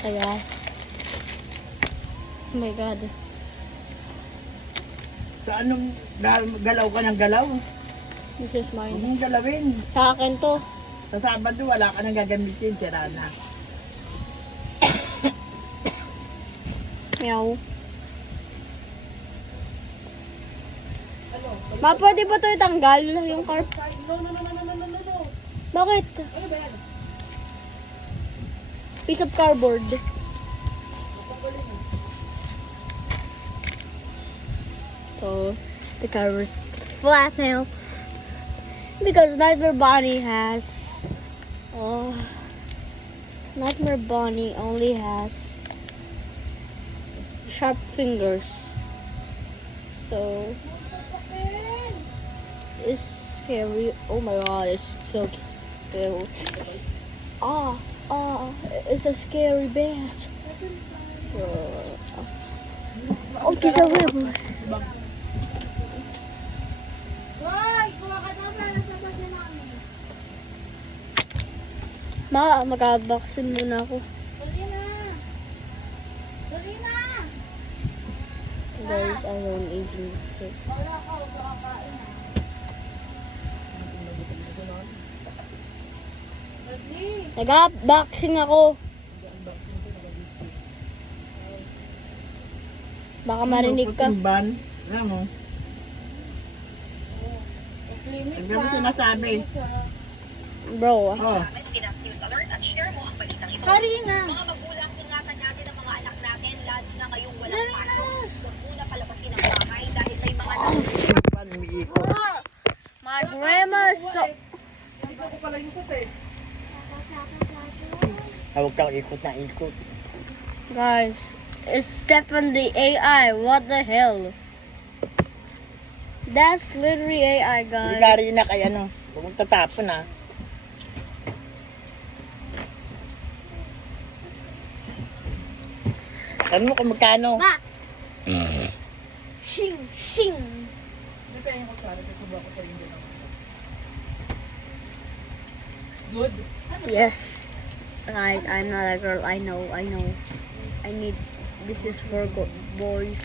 kaya. Oh my God. Sa anong galaw ka ng galaw? This is Huwag mine. mong galawin. Sa akin to. Sa Sabado, wala ka nang gagamitin. Sira na. Meow. Ma, pwede ba ito itanggal? Yung carp? No. Bakit? Ano ba yan? Piece of cardboard. So, the car is flat now. Because Nightmare Bonnie has... Oh... Nightmare Bonnie only has... sharp fingers. So... It's scary. Oh my god, it's so scary. It's a scary bat. Oh, it's a river. Hoy! Kuha ka na para sa bagay namin. Ma, mag-unboxing muna ako. Dali na! Dali na! Guys, I don't eating shit. Wala ka, kakain na. Dali! Nag-unboxing ako. Baka marinig ka. Puting ban. Alam mo. Limit Ang dami sinasabi. Bro, Oh. Pinas News Alert at share mo ang balitang ito. Karina! Mga magulang, ingatan natin ang mga anak natin lalo na ngayong walang pasok. Huwag muna palabasin ang bahay dahil may mga Ban, umiikot. my grandma's so... Huwag kang ikot na ikot. Guys, it's definitely AI. What the hell? That's literally AI, guys. Ligari na kay ano. Huwag mong tatapon ah. Tanong mo kung magkano. Ma! Shing! Shing! Good. Yes. Guys, I'm not a girl. I know. I need... This is for boys.